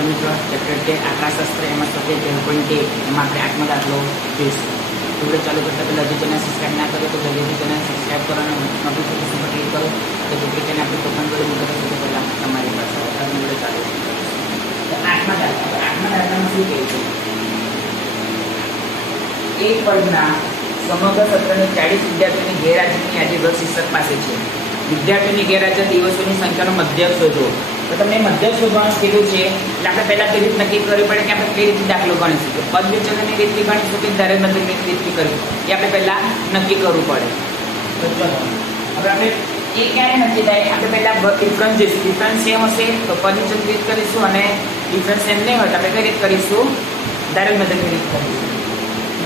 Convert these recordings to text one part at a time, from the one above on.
Hello મિત્રો, chapter 10 આંકડાશાસ્ત્ર એમાં સ્વાધ્યાય 10.1 એમાં આપણે 8મો દાખલો જોઈશું. વિડિયો ચાલુ કરતા પહેલા હજી ચેનલ સબસ્ક્રાઇબ ના કરો તો જલ્દીથી ચેનલ સબસ્ક્રાઇબ કરો અને નોટિફિકેશન પર ક્લિક કરો તો જેથી કરીને આપણે કોઈ પણ વિડિયો મૂકતા સૌથી પહેલા તમારી પાસે આવે. વિડિયો ચાલુ તો 8મા દાખલામાં શું કહે છે? એક વર્ગના સમગ્ર સત્રની 40 વિદ્યાર્થીઓની ગેરહાજરીની યાદી વર્ગ શિક્ષક પાસે છે. વિદ્યાર્થીઓની ગેરહાજર દિવસોની સંખ્યાનો મધ્યક શોધો. તો તમને મધ્યક શોધવાનું કીધું છે એટલે આપણે પહેલાં કઈ રીતે નક્કી કરવી પડે કે આપણે કઈ રીતે દાખલો ગણીશું, કે પદ વિચલનની રીતથી ગણીશું કે ધારે મધ્યકની રીતથી કરીશું એ આપણે પહેલાં નક્કી કરવું પડે. તો ચલો હવે આપણે એ ક્યારે નક્કી થાય? આપણે પહેલાં ડિફરન્સ જોઈશું. ડિફરન્સ સેમ હશે તો પદ વિચલનની રીત કરીશું અને ડિફરન્સ સેમ નહીં હોય તો આપણે કઈ રીત કરીશું? ધારે મધ્યકની રીત કરીશું.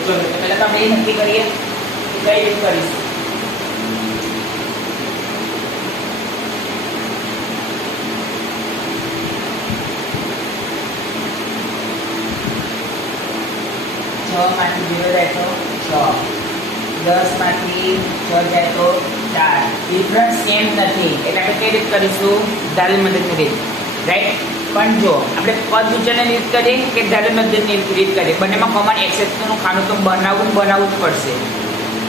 ચલો પહેલાં તો આપણે એ નક્કી કરીએ કે કઈ રીત કરીશું. માંથી 0 જાય તો 6, 10 માંથી 6 જાય તો 4. ડિફરન્સ સેમ નથી એટલે આપણે કઈ રીત કરીશું? ધારેલ મધ્યકની રીત, રાઈટ? પણ જો આપણે પદ વિચલનની રીત કરીએ કે ધારેલ મધ્યકની રીત કરીએ, બંનેમાં કોમન એક્સેપ્શનનું ખાનું તો બનાવવું જ પડશે.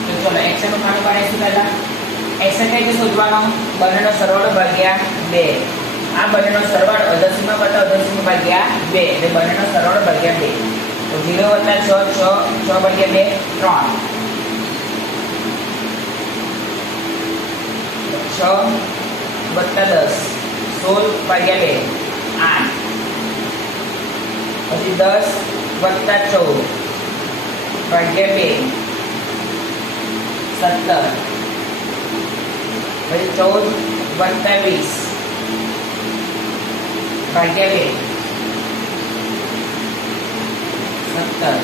તો ચલો એક્સેપ્શનનું ખાનું બનાવીશું. પહેલા એક્સેપ્શન કઈ રીતે શોધવાનો? બંનેનો સરવાળો ભાગ્યા 2. આ બંનેનો સરવાળો અધસીમા વત્તા અધસીમા ભાગ્યા 2 એટલે બંનેનો સરવાળો ભાગ્યા 2. 0 વત્તા 6 6 ભાગ્યા 2 3. 6 વત્તા 10 16 ભાગ્યા 2 8. પછી 10 વત્તા 14 ભાગ્યા 2 17. પછી 14 વત્તા 20 ભાગ્યા 2 17.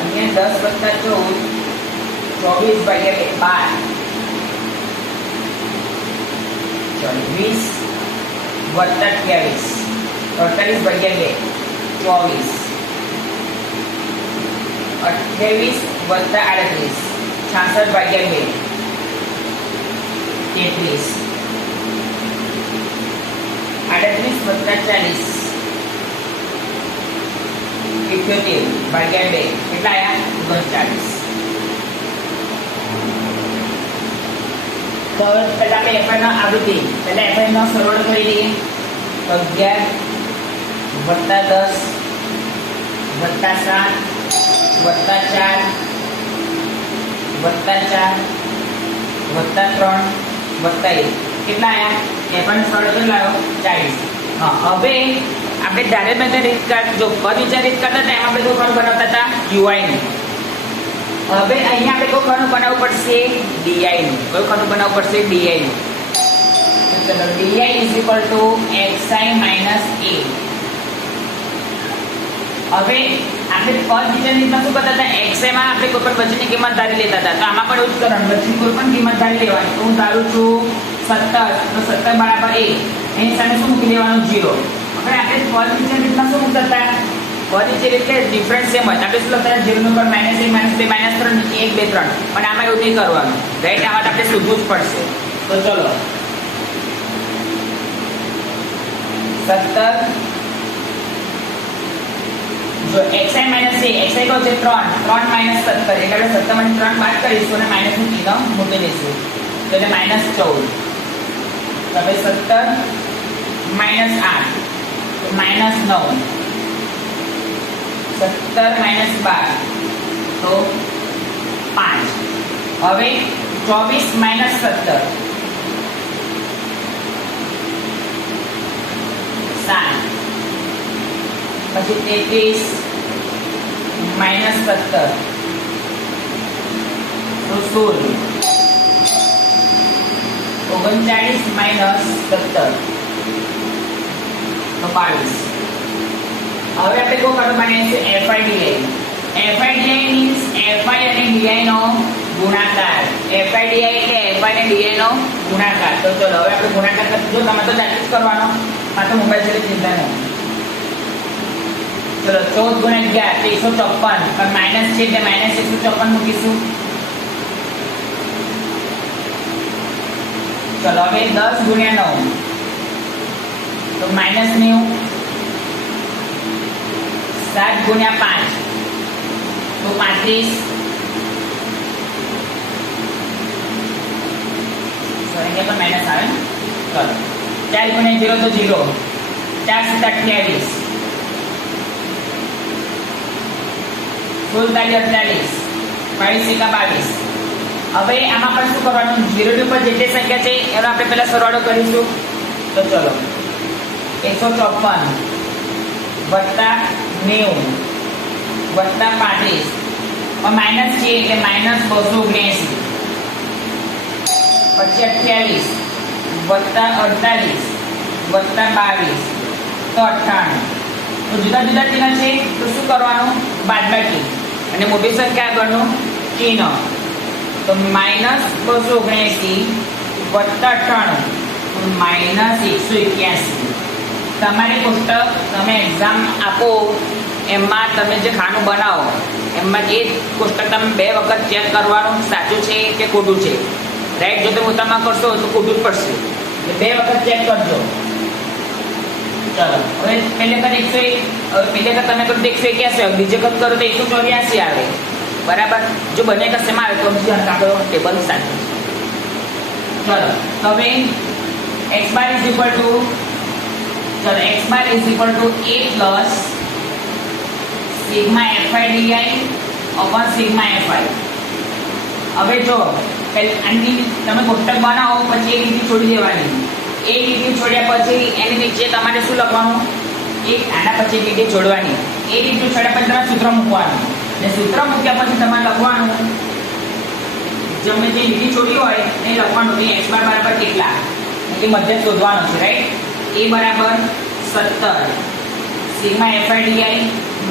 અને 10 વત્તા 14 24 ભાગ્યા 2 12. 20 વત્તા 28 48 ભાગ્યા 2 24. 28 વત્તા 38 66 ભાગ્યા 2 33. 38 વત્તા 40 78 ભાગ્યા 2 કેટલા આયા? 39. તો પહેલા આપણે f નો આવૃત્તિ પહેલા f નો સરવાળો કરી લઈએ. તો 11 વત્તા 10 વત્તા 7 વત્તા 4 વત્તા 4 વત્તા 3 વત્તા 1 કેટલા આયા? f નો સરવાળો કેટલા આવ્યો? 40. હા, હવે આપણે ધારે બધે રીત જો પદ વિચાર રીત કરતા હતા એમાં આપણે કોઈ ખાનું બનાવતા હતા ui નું. હવે અહીંયા આપણે કોઈ ખાનું બનાવવું પડશે di નું. કોઈ ખાનું બનાવવું પડશે di નું. તો ચલો di xi - a. હવે આપણે પદ વિચાર રીતમાં શું કરતા હતા? xi માં આપણે કોઈ પણ વચનની કિંમત ધારી લેતા હતા. તો આમાં પણ એવું જ કરવાનું, વચનની કોઈ પણ કિંમત ધારી લેવાની. તો હું ધારું છું 17 તો 17 બરાબર 1. એની સામે શું મૂકી દેવાનું? 0. આપણે પદ વિચલન રીતમાં શું મૂકતા હતા? પદ વિચલન એટલે ડિફરન્સ સેમ હોય આપણે શું લખતા હતા? 0 ઉપર -1 -2 -3 નીચે 1 2 3. પણ આમાં એવું નહીં કરવાનું, રાઈટ? આમાં આપણે શોધવું જ પડશે. તો ચલો 17 જો xi - a xi કહો છે 3 3 - 17 એટલે આપણે 17 માંથી 3 બાદ કરીશું અને માઈનસનું ચિહ્ન મૂકી દઈશું. તો એટલે -14. તો હવે 17 - 8 -9 17 - 12 તો 5. હવે 24 - 17 7. પછી 33 - 17 તો 16. 39 - 17 તો 22. હવે આપણે કોઈ ખાનું બનાવીએ fi di. fi di means fi અને di નો ગુણાકાર. fi di એટલે fi અને di નો ગુણાકાર. તો ચલો હવે આપણે ગુણાકાર કરજો. તમે તો જાતે જ કરવાનો, આ તો મોબાઈલ જેવી ચિંતા નહીં. ચલો 14 × 11 154 પણ માઈનસ છે એટલે -154 મૂકીશું. ચલો હવે 10 × 9 તો -90 7 ગુણ્યા 5 તો 35 સોરી અહીંયા પણ માઇનસ આવે ને ચલો 4 ગુણ્યા 0 તો 0 4 × 28 16 × 48 22 × 22 હવે આમાં પણ શું કરવાનું 0 ની ઉપર જેટલી સંખ્યા છે એનો આપણે પહેલા સરવાળો કરીશું તો ચલો 154 વત્તા 90 વત્તા 35 માઇનસ છે એટલે -279 પછી 28 વત્તા 48 વત્તા 22 તો 98 તો જુદા જુદા ચિહ્ન છે તો શું કરવાનું બાદબાકી અને મોટી સંખ્યા આગળનું ચિહ્ન તો -279 વત્તા 98 -181 તમારી કોષ્ટક તમે એક્ઝામ આપો એમાં તમે જે ખાનું બનાવો એમાં એ કોષ્ટક તમે 2 વખત ચેક કરવાનું સાચું છે કે ખોટું છે રાઈટ જો તમે ઉતામાં કરશો તો ખોટું જ પડશે એટલે 2 વખત ચેક કરજો ચલો હવે પહેલે વખત 101 પહેલે વખત તમે કરો તો 181 આવે બીજે વખત કરો તો 184 આવે બરાબર જો બંને કસેમાં આવે તો ધ્યાન રાખો ટેબલ સાચું ચલો તો હવે x bar is equal to ચલો x bar is equal to a plus sigma fi di upon sigma fi હવે જો આની તમે કોષ્ટક બનાવો પછી એક લીટી છોડી દેવાની એક લીટી છોડ્યા પછી એની નીચે તમારે શું લખવાનું એક આના પછી એક લીટી છોડવાની એક લીટી છોડ્યા પછી તમારે સૂત્ર મૂકવાનું અને સૂત્ર મૂક્યા પછી તમારે લખવાનું તમે જે લીટી છોડી હોય એ લખવાનું કે x બાર બરાબર કેટલા એ મધ્ય શોધવાનું છે રાઈટ a બરાબર 17 sigma fi di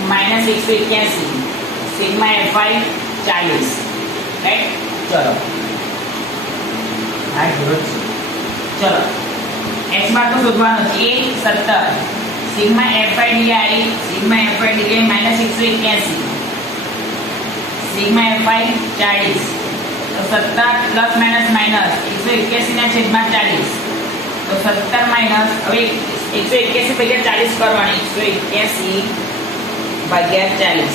-181 sigma fi 40 right ચલો હા જરૂર છે ચલો x બાર તો શોધવાનો છે a 17 sigma fi di -181 sigma fi 40 તો 17 પ્લસ માઇનસ માઇનસ 181 ના છેદમાં 40 તો 17 માઇનસ હવે 181 ભાગ્યા 40 કરવાની 181 ભાગ્યા 40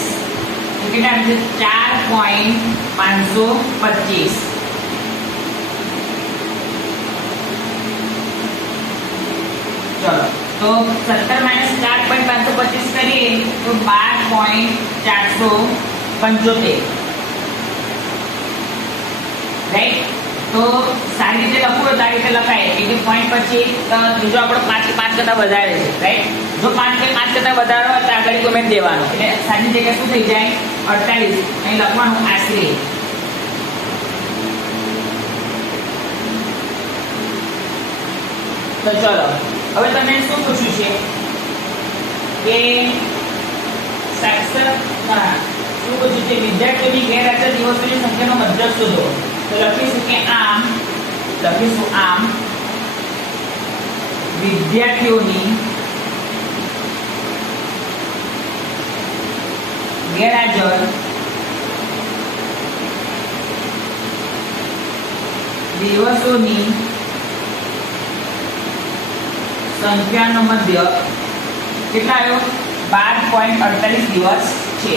તો કેટલા આવશે 4.525 ચલો તો 17 માઇનસ 4.525 કરીએ તો 12.475 રાઈટ તો સારી રીતે લખવું હોય તો આ રીતે લખાય કે પોઈન્ટ પછી ત્રીજો આપણો 5 કે 5 કરતા વધારે છે રાઈટ જો 5 કે 5 કરતા વધારે હોય તો આગળ કોમેન્ટ દેવાનો એટલે સારી જગ્યાએ શું થઈ જાય 48 અહીં લખવાનું આશરે તો ચલો હવે તમને શું પૂછ્યું છે કે સાક્ષરતા શું પૂછ્યું છે વિદ્યાર્થીઓની ગેરહાજર દિવસોની સંખ્યાનો મધ્યક શોધો તો લખીશું આમ વિદ્યાર્થીઓની ગેરહાજર દિવસોની સંખ્યાનો મધ્ય કેટલા આવ્યો 12.48 દિવસ છે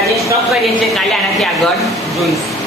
આજે સ્ટોપ કરીએ છીએ કાલે આનાથી આગળ જોઈશું